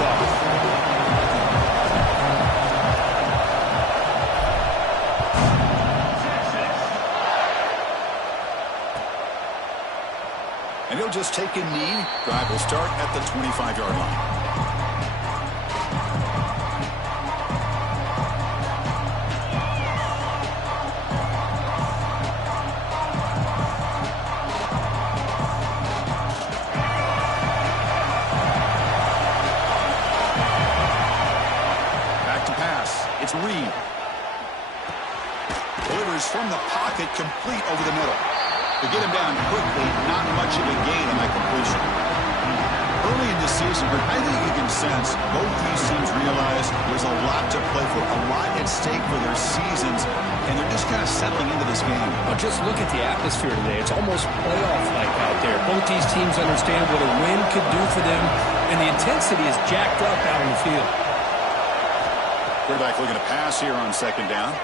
this off. And he'll just take a knee. Drive will start at the 25-yard line. It's Reed. Delivers from the pocket, complete over the middle. To get him down quickly, not much of a gain on that completion. Early in the season, I think you can sense both these teams realize there's a lot to play for, a lot at stake for their seasons, and they're just kind of settling into this game. Well, just look at the atmosphere today. It's almost playoff-like out there. Both these teams understand what a win could do for them, and the intensity is jacked up out on the field. Quarterback looking to pass here on second down.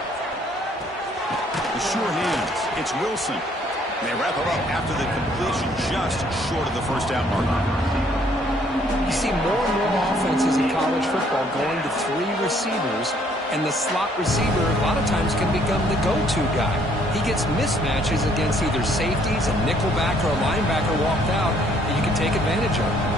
The sure hands. It's Wilson. And they wrap it up after the completion just short of the first down mark. You see more and more offenses in college football going to 3 receivers, and the slot receiver a lot of times can become the go-to guy. He gets mismatches against either safeties, a nickelback, or a linebacker walked out that you can take advantage of.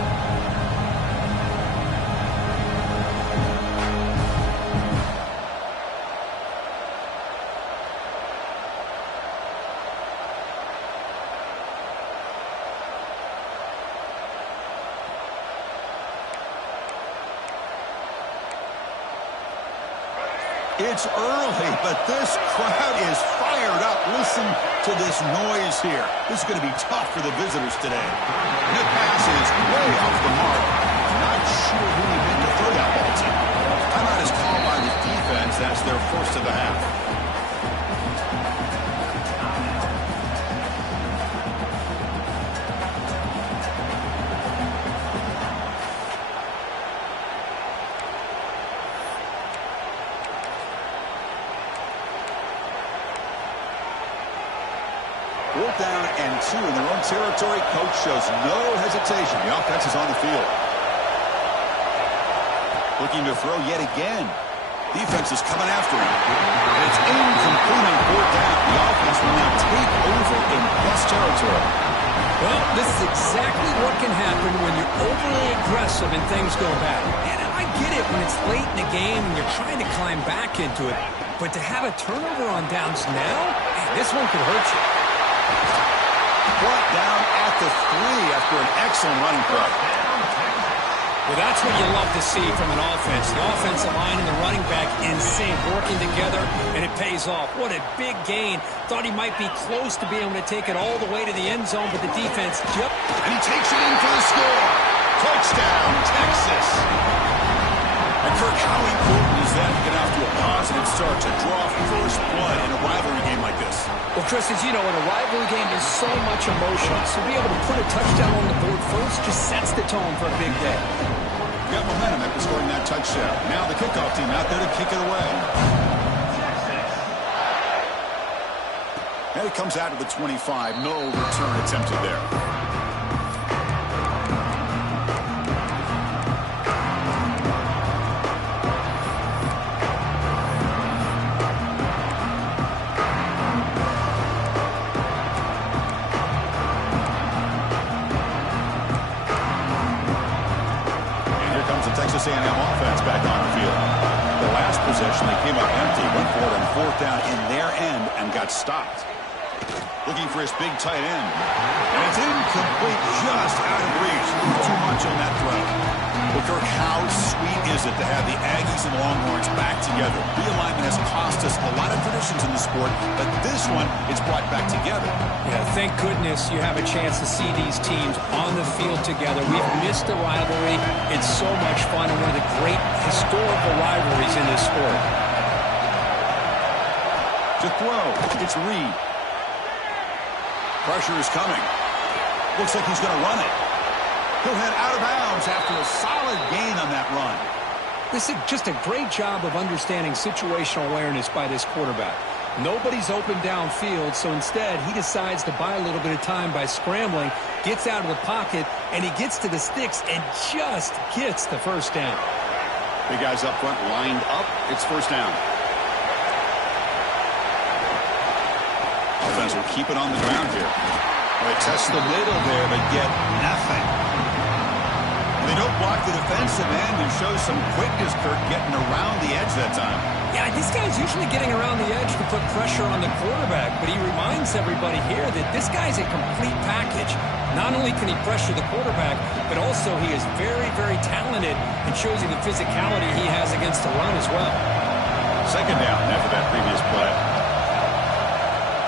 It's early, but this crowd is fired up. Listen to this noise here. This is going to be tough for the visitors today. And the pass is way off the mark. Not sure who he meant to throw that ball to. Timeout is called by the defense. That's their first of the half. Fourth down and 2 in their own territory. Coach shows no hesitation. The offense is on the field. Looking to throw yet again. Defense is coming after him. And it's incomplete on fourth down. The offense will now take over in plus territory. Well, this is exactly what can happen when you're overly aggressive and things go bad. And I get it when it's late in the game and you're trying to climb back into it. But to have a turnover on downs now, man, this one could hurt you. Brought down at the 3 after an excellent running play. Well, that's what you love to see from an offense. The offensive line and the running back in sync, working together, and it pays off. What a big gain. Thought he might be close to being able to take it all the way to the end zone, but the defense, yep. And he takes it in for the score. Touchdown, Texas. And Kirk, how important is that to get off to a positive start to draw first blood in a rivalry game like this? Well, Chris, as you know, in a rivalry game, there's so much emotion. So to be able to put a touchdown on the board first just sets the tone for a big day. Got momentum after scoring that touchdown. Now the kickoff team out there to kick it away. And it comes out of the 25. No return attempted there. Texas A&M offense back on the field. The last possession, they came up empty, went for it on fourth down in their end and got stopped. Looking for his big tight end. And it's incomplete, just out of reach. Too much on that throw. Well, Kirk, how sweet is it to have the Aggies and Longhorns back together? Realignment has cost us a lot of traditions in the sport, but this one, it's brought back together. Yeah, thank goodness you have a chance to see these teams on the field together. We've missed the rivalry. It's so much fun and one of the great historical rivalries in this sport. To throw, it's Reed. Pressure is coming. Looks like he's going to run it. He'll head out of bounds after a solid gain on that run. This is just a great job of understanding situational awareness by this quarterback. Nobody's open downfield, so instead he decides to buy a little bit of time by scrambling, gets out of the pocket, and he gets to the sticks and just gets the first down. The guys up front lined up. It's first down. Offense will keep it on the ground here. They test the middle there, but get nothing. They don't block the defensive end and show some quickness, Kirk, getting around the edge that time. Yeah, this guy's usually getting around the edge to put pressure on the quarterback, but he reminds everybody here that this guy's a complete package. Not only can he pressure the quarterback, but also he is very, very talented and shows you the physicality he has against the run as well. Second down after that previous play.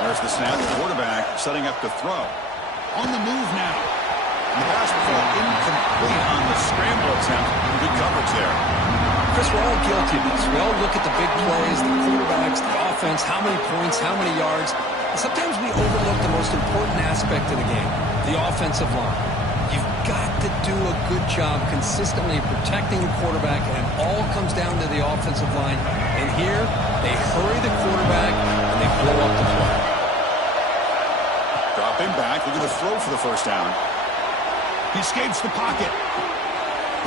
There's the snap. The quarterback setting up to throw. On the move now. The pass ball incomplete on the scramble attempt. Good coverage there. Chris, we're all guilty of this. We all look at the big plays, the quarterbacks, the offense, how many points, how many yards. And sometimes we overlook the most important aspect of the game, the offensive line. You've got to do a good job consistently protecting the quarterback, and it all comes down to the offensive line. And here, they hurry the quarterback, and they blow up the play. Dropping back, looking to throw for the first down. He escapes the pocket.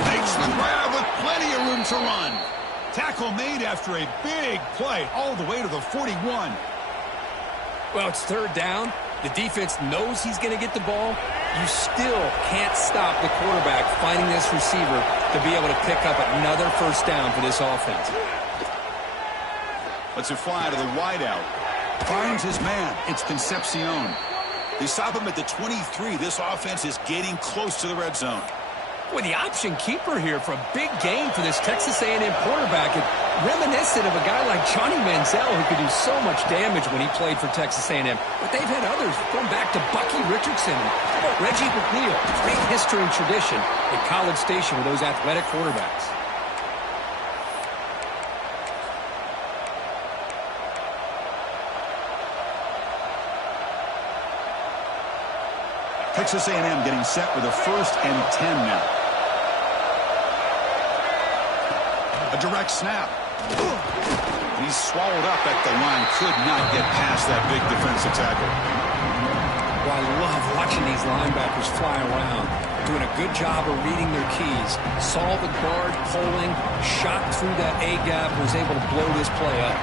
Makes the grab with plenty of room to run. Tackle made after a big play all the way to the 41. Well, it's third down. The defense knows he's going to get the ball. You still can't stop the quarterback finding this receiver to be able to pick up another first down for this offense. Lets it fly to the wideout. Finds his man. It's Concepcion. They stop him at the 23. This offense is getting close to the red zone. With the option keeper here for a big game for this Texas A&M quarterback, and reminiscent of a guy like Johnny Manziel who could do so much damage when he played for Texas A&M. But they've had others going back to Bucky Richardson. How about Reggie McNeil? Great history and tradition at College Station with those athletic quarterbacks. Texas A&M getting set with a 1st and 10 now. A direct snap. He's swallowed up at the line. Could not get past that big defensive tackle. Well, I love watching these linebackers fly around, doing a good job of reading their keys. Saw the guard pulling, shot through that A-gap, was able to blow this play up.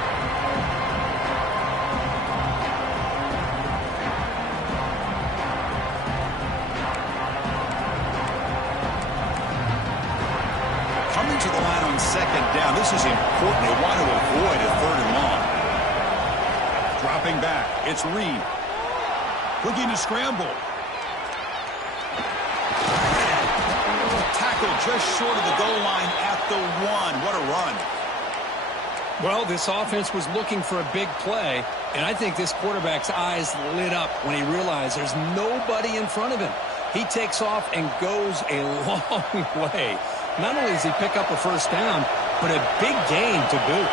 To the line on second down. This is important. They want to avoid a 3rd and long. Dropping back. It's Reed. Looking to scramble. Tackle just short of the goal line at the 1. What a run. Well, this offense was looking for a big play, and I think this quarterback's eyes lit up when he realized there's nobody in front of him. He takes off and goes a long way. Not only does he pick up a first down, but a big gain to boot.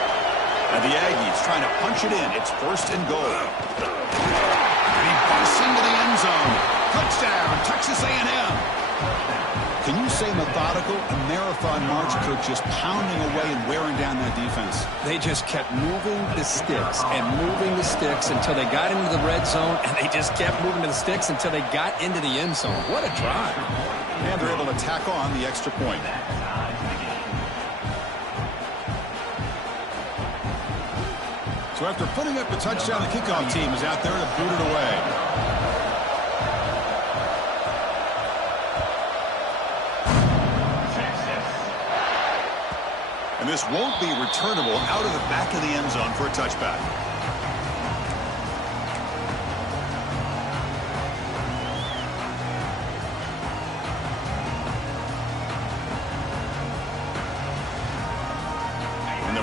And the Aggies trying to punch it in. It's 1st and goal. And he busts into the end zone. Touchdown, Texas A&M. Can you say methodical? A marathon march, Kirk, just pounding away and wearing down that defense. They just kept moving the sticks and moving the sticks until they got into the red zone, and they just kept moving the sticks until they got into the end zone. What a drive. And they're able to tack on the extra point. So after putting up a touchdown, the kickoff team is out there to boot it away. And this won't be returnable out of the back of the end zone for a touchback.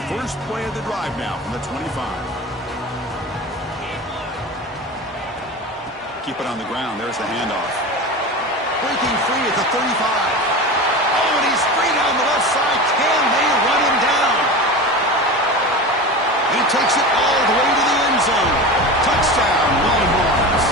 First play of the drive now from the 25. Keep it on the ground. There's the handoff. Breaking free at the 35. Oh, and he's free down the left side. Can they run him down? He takes it all the way to the end zone. Touchdown, Longhorns.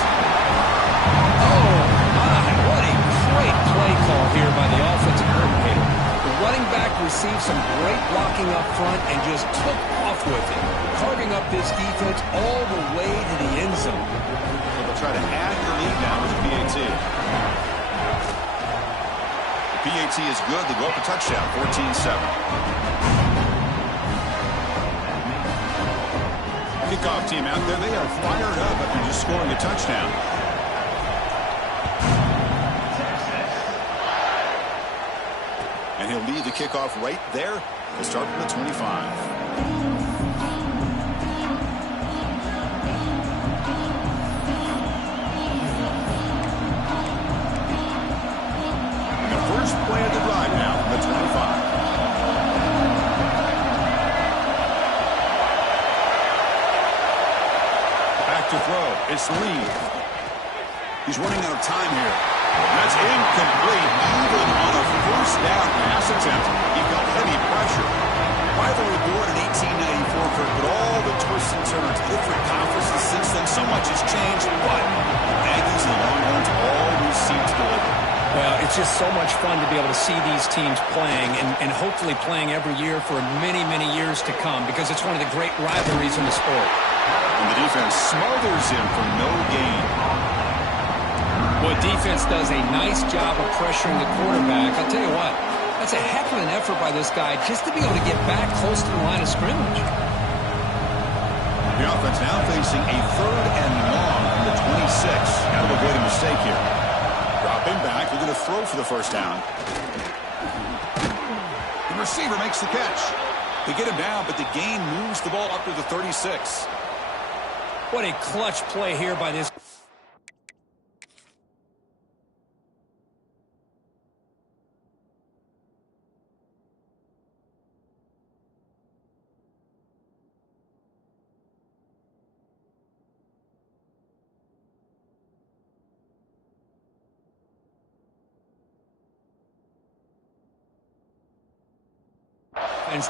Oh, my. What a great play call here by the offensive coordinator. The running back received some great blocking up front and just took off with it, carving up this defense all the way to the end zone. So they'll try to add the lead now with the PAT. The PAT is good. They go up a touchdown, 14-7. Kickoff team out there. They are fired up after just scoring a touchdown. And he'll lead the kickoff right there to start from the 25. First play of the drive now from the 25. Back to throw. It's Lee. He's running out of time here. That's incomplete. Even on a first down pass attempt, he felt heavy pressure. Rivalry born in 1894, Kirk, but all the twists and turns, different conferences since then, so much has changed, but Aggies and Longhorns always seem to deliver. Well, it's just so much fun to be able to see these teams playing and hopefully playing every year for many, many years to come because it's one of the great rivalries in the sport. And the defense smothers him for no gain. Well, defense does a nice job of pressuring the quarterback. I'll tell you what, that's a heck of an effort by this guy just to be able to get back close to the line of scrimmage. The offense now facing a 3rd and long from the 26. Got to avoid a mistake here. Dropping back, we're going to throw for the first down. The receiver makes the catch. They get him down, but the gain moves the ball up to the 36. What a clutch play here by this.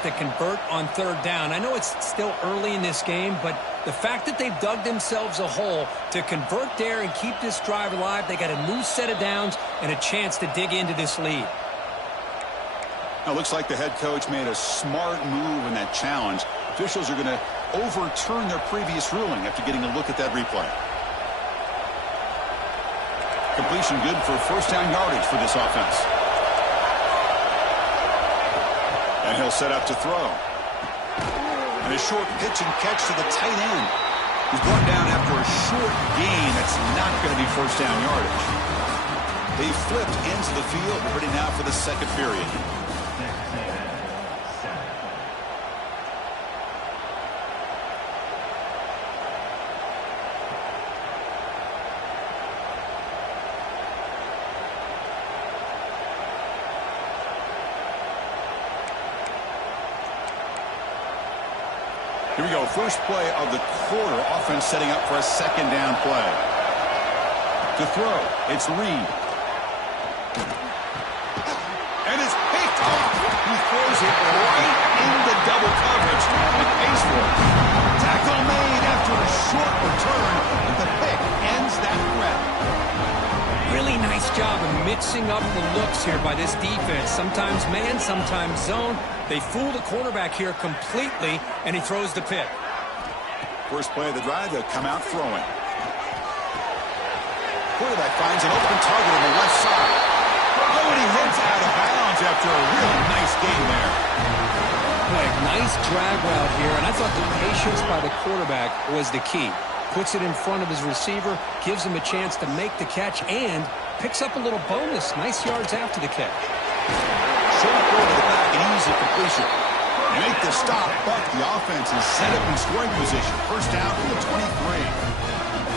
To convert on 3rd down. I know it's still early in this game, but the fact that they've dug themselves a hole to convert there and keep this drive alive, they got a new set of downs and a chance to dig into this lead. Now, it looks like the head coach made a smart move in that challenge. Officials are going to overturn their previous ruling after getting a look at that replay. Completion good for first down yardage for this offense. And he'll set up to throw. And a short pitch and catch to the tight end. He's brought down after a short gain. That's not going to be first down yardage. They flipped into the field. Ready now for the second period. Here we go. First play of the quarter. Offense setting up for a second down play. To throw, it's Reed. And it's picked off. He throws it right into double coverage and pays for it. Tackle made after a short return, but the pick ends that threat. Really nice job of mixing up the looks here by this defense. Sometimes man, sometimes zone. They fool the quarterback here completely, and he throws the pick. First play of the drive, they'll come out throwing. Quarterback finds an open target on the left side. Oh, and he heads out of bounds after a really nice game there. Boy, nice drag route here, and I thought the patience by the quarterback was the key. Puts it in front of his receiver, gives him a chance to make the catch, and picks up a little bonus. Nice yards after the catch. Short throw to the back, an easy completion. They make the stop, but the offense is set up in scoring position. First down from the 23.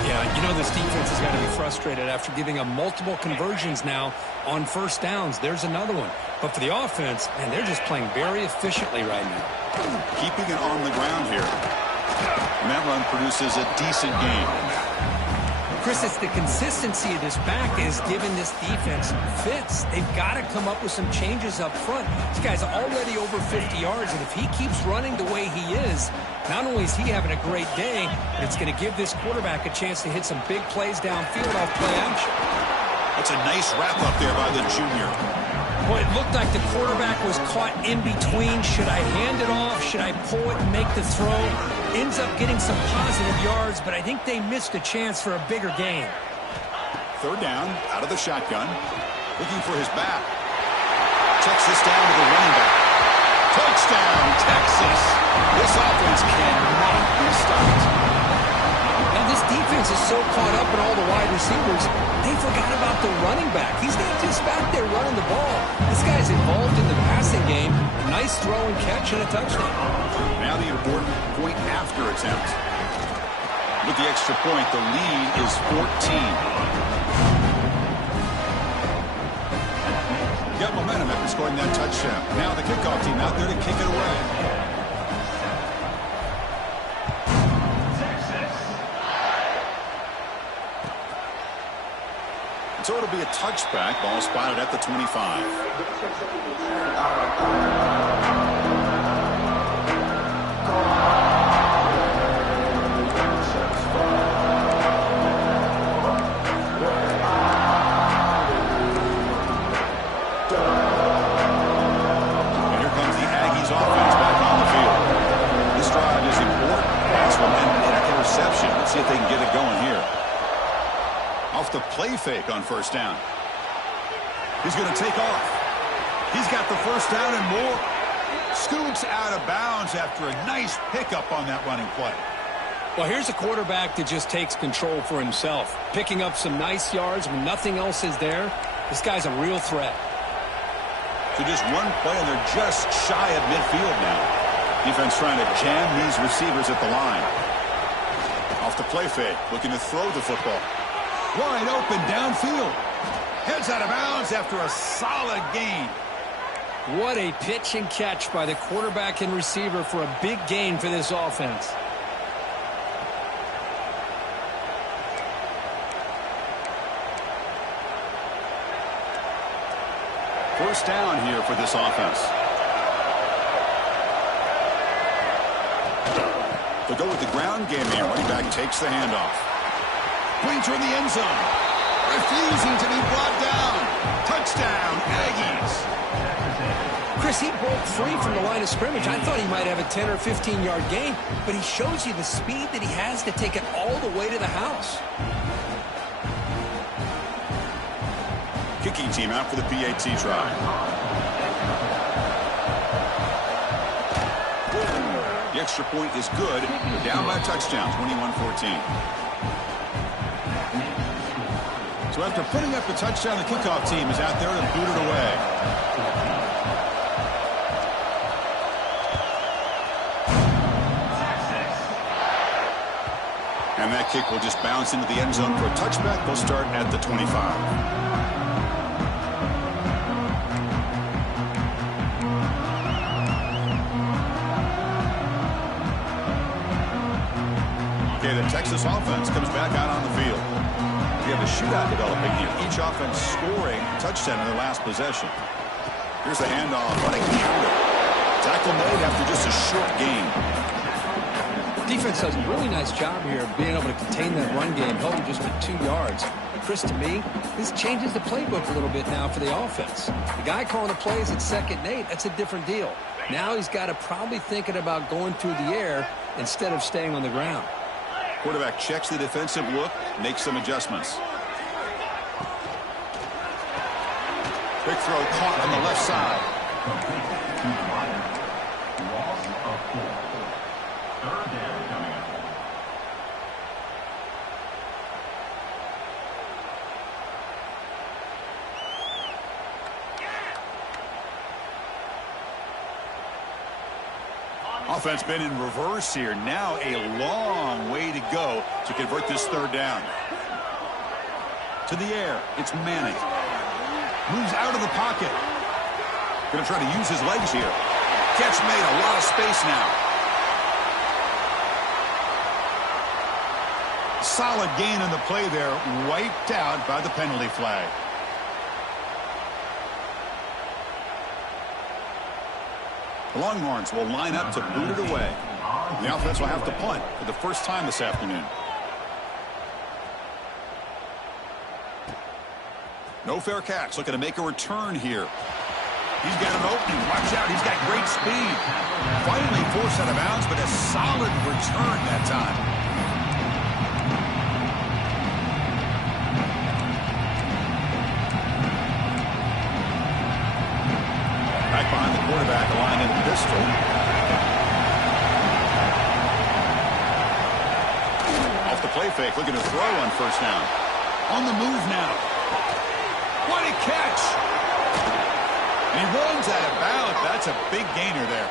Yeah, you know this defense has got to be frustrated after giving them multiple conversions now on first downs. There's another one. But for the offense, man, they're just playing very efficiently right now. Keeping it on the ground here. And that run produces a decent gain. Chris, it's the consistency of this back is giving this defense fits. They've got to come up with some changes up front. This guy's already over 50 yards, and if he keeps running the way he is, not only is he having a great day, but it's going to give this quarterback a chance to hit some big plays downfield off play action. That's a nice wrap-up there by the junior. Well, it looked like the quarterback was caught in between. Should I hand it off? Should I pull it and make the throw? ends up getting some positive yards, but I think they missed a chance for a bigger gain. Third down, out of the shotgun. Looking for his back. Checks this down to the running back. Touchdown, Texas. This offense cannot be stopped. Now this defense is so caught up in all the wide receivers, they forgot about the running back. He's not just back there running the ball. This guy's involved in the passing game. A nice throw and catch and a touchdown. Now the important point after attempt. With the extra point, the lead is 14. Got momentum after scoring that touchdown. Now the kickoff team out there to kick it away. So it'll be a touchback. Ball spotted at the 25. Let's see if they can get it going here. Off the play fake on first down. He's going to take off. He's got the first down and more. Scoots out of bounds after a nice pickup on that running play. Well, here's a quarterback that just takes control for himself. Picking up some nice yards when nothing else is there. This guy's a real threat. So just one play, and they're just shy of midfield now. Defense trying to jam these receivers at the line. Off the play fake, looking to throw the football. Wide open downfield. Heads out of bounds after a solid gain. What a pitch and catch by the quarterback and receiver for a big gain for this offense. First down here for this offense. They'll go with the ground game here. Running back takes the handoff. Pointer in the end zone. Refusing to be brought down. Touchdown, Aggies. Chris, he broke free from the line of scrimmage. I thought he might have a 10 or 15-yard gain, but he shows you the speed that he has to take it all the way to the house. Kicking team out for the PAT try. The extra point is good. Down by a touchdown, 21-14. So after putting up the touchdown, the kickoff team is out there to boot it away. And that kick will just bounce into the end zone for a touchback. They'll start at the 25. The Texas offense comes back out on the field. We have a shootout developing here. Each offense scoring a touchdown in their last possession. Here's the handoff on a counter. Tackle made after just a short gain. Defense does a really nice job here of being able to contain that run game, held him just with 2 yards. Chris, to me, this changes the playbook a little bit now for the offense. The guy calling the plays at 2nd and 8, that's a different deal. Now he's got to probably thinking about going through the air instead of staying on the ground. Quarterback checks the defensive look, makes some adjustments. Quick throw caught on the left side. Offense been in reverse here. Now a long way to go to convert this 3rd down. To the air. It's Manning. Moves out of the pocket. Going to try to use his legs here. Catch made. A lot of space now. Solid gain on the play there. Wiped out by the penalty flag. The Longhorns will line up to boot it away. The offense will have to punt for the first time this afternoon. No fair catch. Looking to make a return here. He's got an opening. Watch out. He's got great speed. Finally forced out of bounds, but a solid return that time. Back behind the quarterback, line in the pistol. Off the play fake, looking to throw on first down. On the move now. What a catch! And he runs out of bounds. That's a big gainer there.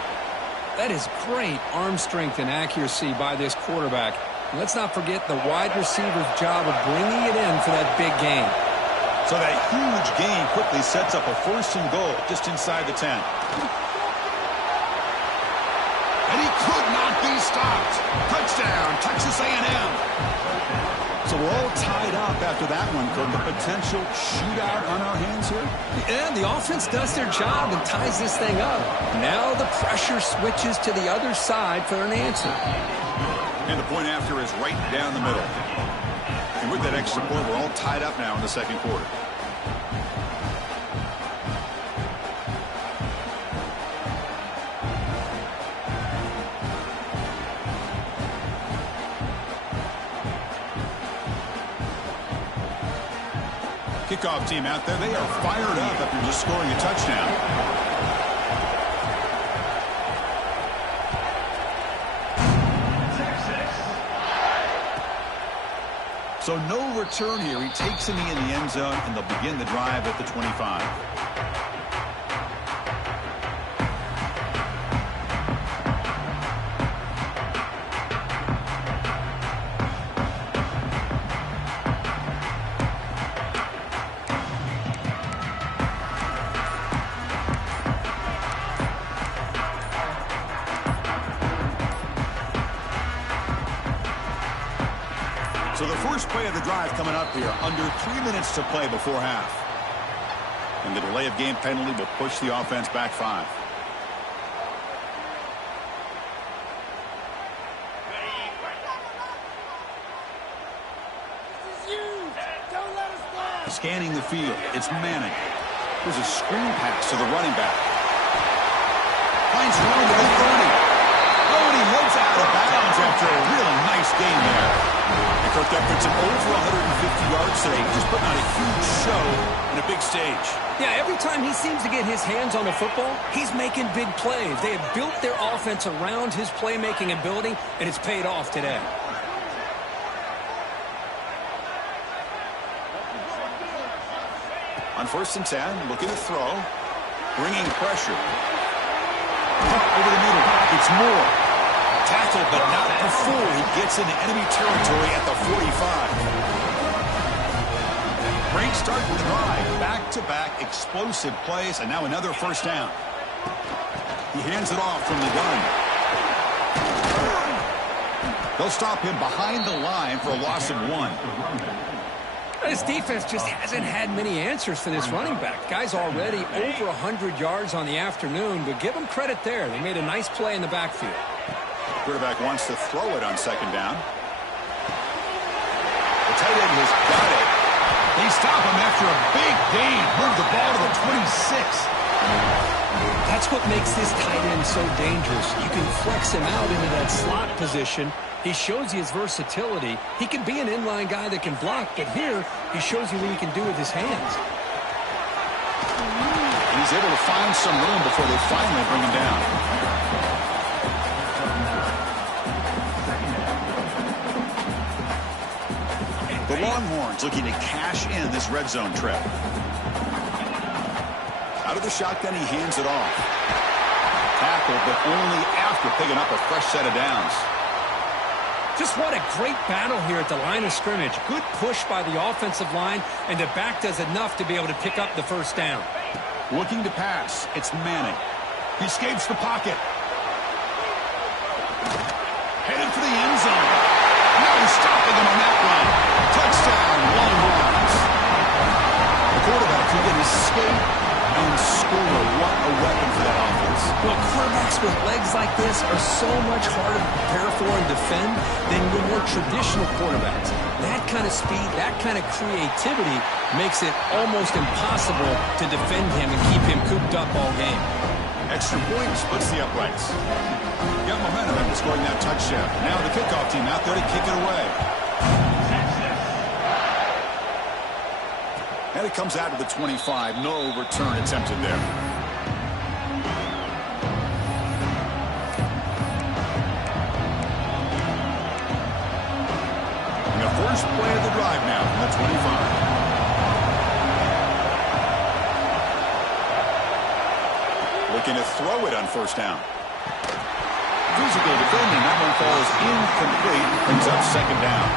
That is great arm strength and accuracy by this quarterback. And let's not forget the wide receiver's job of bringing it in for that big gain. So that huge gain quickly sets up a first and goal just inside the 10. And he could not be stopped. Touchdown, Texas A&M. So we're all tied up after that one, Kirk. A potential shootout on our hands here? And the offense does their job and ties this thing up. Now the pressure switches to the other side for an answer. And the point after is right down the middle. And with that extra point, we're all tied up now in the second quarter. Kickoff team out there, they are fired up after just scoring a touchdown. So no return here. He takes him in the end zone, and they'll begin the drive at the 25. So the first play of the drive coming up here, under 3 minutes to play before half. And the delay of game penalty will push the offense back 5. Scanning the field, it's Manning. There's a screen pass to the running back. Finds room to the 30. Oh, and he heads out of bounds after a really nice game there. And Kirk, that puts him over 150 yards today. He's just putting on a huge show in a big stage. Yeah, every time he seems to get his hands on the football, he's making big plays. They have built their offense around his playmaking ability, and it's paid off today. On 1st and 10, looking to throw. Bringing pressure. Over the middle. It's Moore. Tackled, but not before he gets into enemy territory at the 45. Great start to the drive. Back-to-back explosive plays, and now another first down. He hands it off from the gun. They'll stop him behind the line for a loss of 1. His defense just hasn't had many answers for this running back. Guy's already over 100 yards on the afternoon, but give him credit there. They made a nice play in the backfield. Quarterback wants to throw it on 2nd down. The tight end has got it. They stop him after a big gain. Move the ball to the 26. That's what makes this tight end so dangerous. You can flex him out into that slot position. He shows you his versatility. He can be an inline guy that can block, but here he shows you what he can do with his hands. And he's able to find some room before they finally bring him down. The Longhorns looking to cash in this red zone trip. Out of the shotgun, he hands it off. Tackle, but only after picking up a fresh set of downs. Just what a great battle here at the line of scrimmage. Good push by the offensive line, and the back does enough to be able to pick up the first down. Looking to pass. It's Manning. He escapes the pocket. Headed for the end zone. No stopping him on that run. Touchdown, Longhorns. The quarterback who can escape and score. What a weapon for that offense. Well, quarterbacks with legs like this are so much harder to prepare for and defend than your more traditional quarterbacks. That kind of speed, that kind of creativity makes it almost impossible to defend him and keep him cooped up all game. Extra point splits the uprights. Got momentum after scoring that touchdown. Now the kickoff team out there to kick it away. And it comes out to the 25. No return attempted there. And the first play of the drive now from the 25. Looking to throw it on first down. Physical defending. That one falls incomplete. Brings up second down.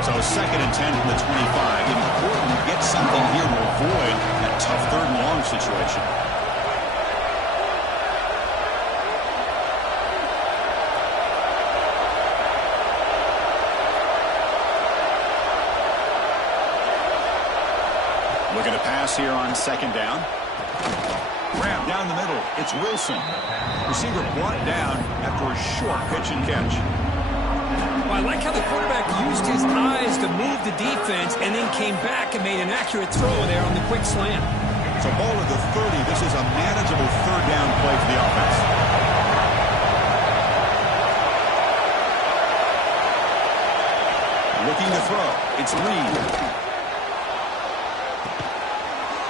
So 2nd and 10 from the 25. Important to get something here to avoid that tough 3rd and long situation. Looking to pass here on 2nd down. Grab down the middle. It's Wilson. Receiver brought down after a short pitch and catch. Well, I like how the quarterback used his eyes to move the defense and then came back and made an accurate throw there on the quick slant. So ball at the 30. This is a manageable 3rd down play for the offense. Looking to throw. It's Reed.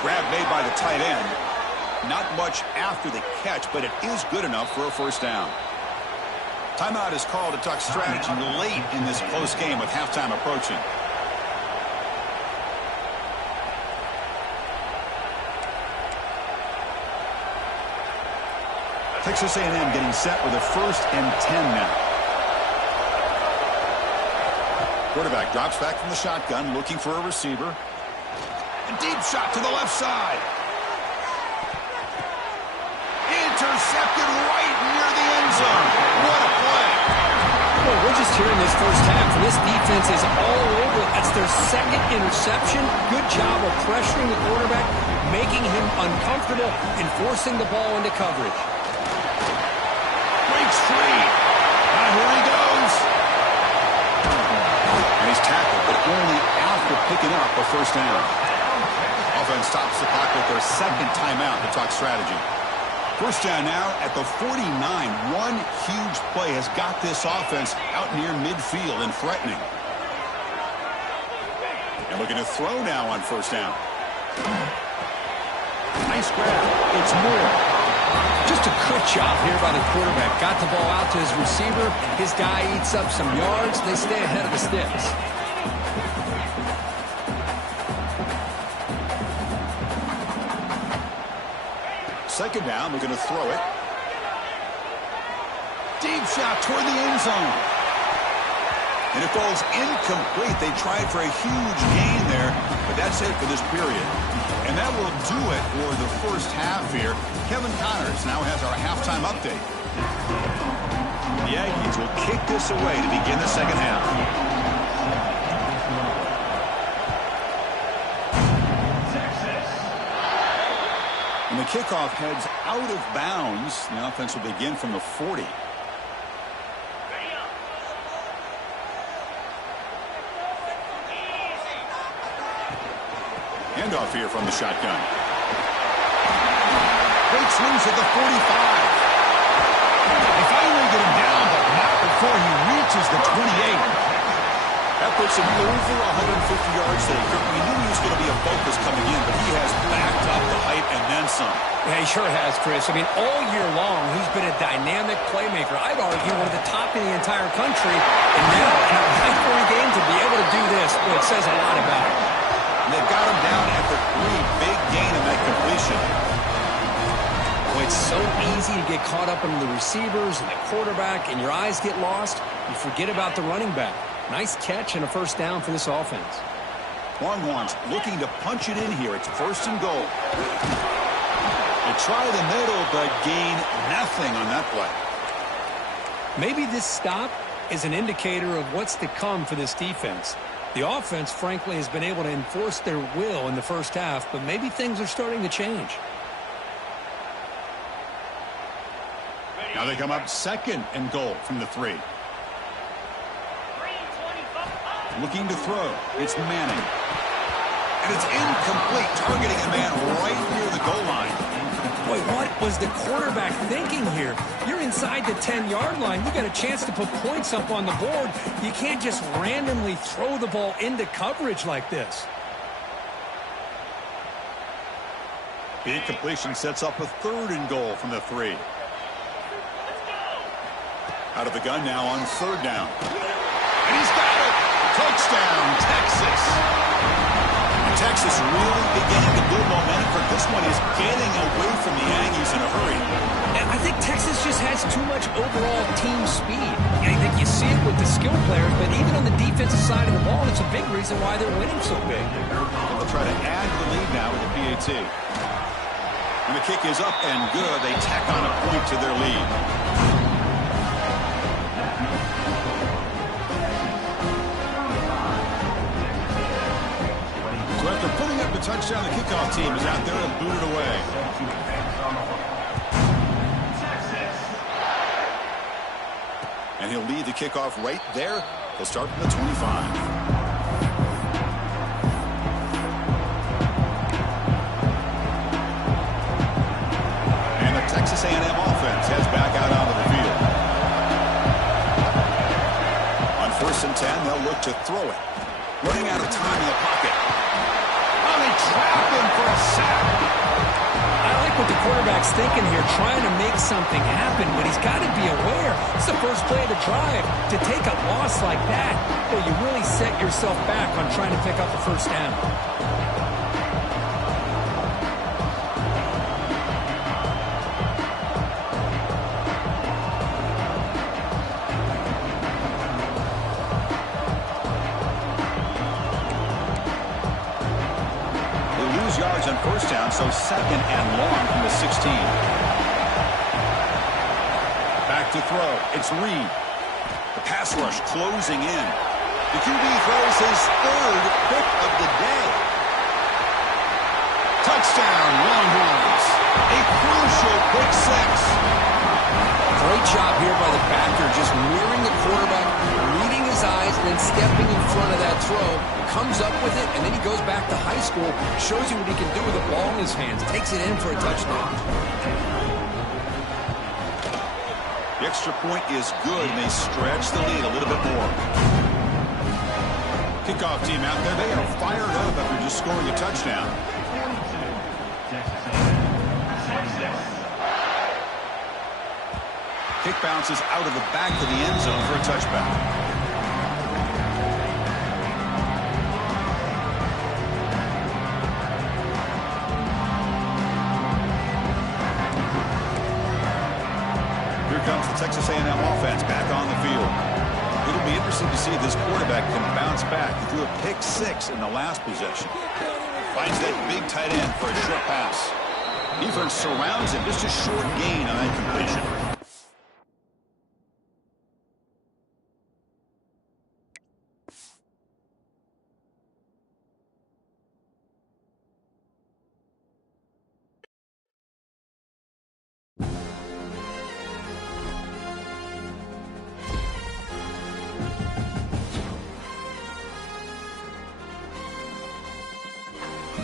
Grab made by the tight end. Not much after the catch, but it is good enough for a first down. Timeout is called to talk strategy late in this close game with halftime approaching. Texas A&M getting set with a 1st and 10 now. Quarterback drops back from the shotgun, looking for a receiver. A deep shot to the left side. Intercepted right near the end zone. What a play. Well, we're just here in this first half, and this defense is all over. That's their 2nd interception. Good job of pressuring the quarterback, making him uncomfortable, and forcing the ball into coverage. Breaks free. And here he goes. And he's tackled, but only after picking up a first down. Offense stops the clock with their 2nd timeout to talk strategy. First down now at the 49. One huge play has got this offense out near midfield and threatening. And looking to throw now on first down. Nice grab. It's Moore. Just a good job here by the quarterback. Got the ball out to his receiver. His guy eats up some yards. They stay ahead of the sticks. Second down, we're going to throw it. Deep shot toward the end zone. And it falls incomplete. They tried for a huge gain there, but that's it for this period. And that will do it for the first half here. Kevin Connors now has our halftime update. The Aggies will kick this away to begin the second half. And the kickoff heads out of bounds. The offense will begin from the 40. Handoff here from the shotgun. Great swings at the 45. They finally get him down, but not before he reaches the 28. That puts him over 150 yards today. We knew he was going to be a focus coming in, but he has backed up the height and then some. Yeah, he sure has, Chris. I mean, all year long, he's been a dynamic playmaker. I'd argue one of the top in the entire country. And now, in a high-scoring game, to be able to do this, well, it says a lot about him. And they've got him down at the 3. Big gain in that completion. Well, it's so easy to get caught up in the receivers and the quarterback, and your eyes get lost. You forget about the running back. Nice catch and a first down for this offense. Longhorns looking to punch it in here. It's 1st and goal. They try the middle, but gain nothing on that play. Maybe this stop is an indicator of what's to come for this defense. The offense, frankly, has been able to enforce their will in the first half, but maybe things are starting to change. Now they come up second and goal from the 3. Looking to throw. It's Manning. And it's incomplete, targeting a man right near the goal line. Boy, what was the quarterback thinking here? You're inside the 10-yard line. You got a chance to put points up on the board. You can't just randomly throw the ball into coverage like this. The incompletion sets up a 3rd and goal from the 3. Out of the gun now on 3rd down. And he's got it! Touchdown, Texas! Texas really beginning to build momentum, for this one is getting away from the Aggies in a hurry. And I think Texas just has too much overall team speed. I think you see it with the skill players, but even on the defensive side of the ball, it's a big reason why they're winning so big. They'll try to add to the lead now with the PAT. And the kick is up and good. They tack on a point to their lead. So after putting up the touchdown, the kickoff team is out there to boot it away. And he'll lead the kickoff right there. He'll start from the 25. And the Texas A&M offense heads back out onto the field. On 1st and 10, they'll look to throw it. Running out of time in the pocket. Oh, they trap him for a sack. I like what the quarterback's thinking here, trying to make something happen, but he's got to be aware. It's the first play of the drive. To take a loss like that, well, you really set yourself back on trying to pick up the 1st down. Yards on 1st down, so 2nd and long from the 16. Back to throw. It's Reed. The pass rush closing in. The QB throws his 3rd pick of the day. Touchdown, Longhorns. A crucial pick 6. Great job here by the backer, just mirroring the quarterback, reading his eyes, and then stepping in front of that throw. Comes up with it, and then he goes back to high school, shows you what he can do with the ball in his hands, takes it in for a touchdown. The extra point is good, and they stretch the lead a little bit more. Kickoff team out there, they are fired up after just scoring a touchdown. Kick bounces out of the back of the end zone for a touchback. Here comes the Texas A&M offense back on the field. It'll be interesting to see if this quarterback can bounce back. He threw a pick 6 in the last possession. Finds that big tight end for a short pass. Defense surrounds him. Just a short gain on that completion.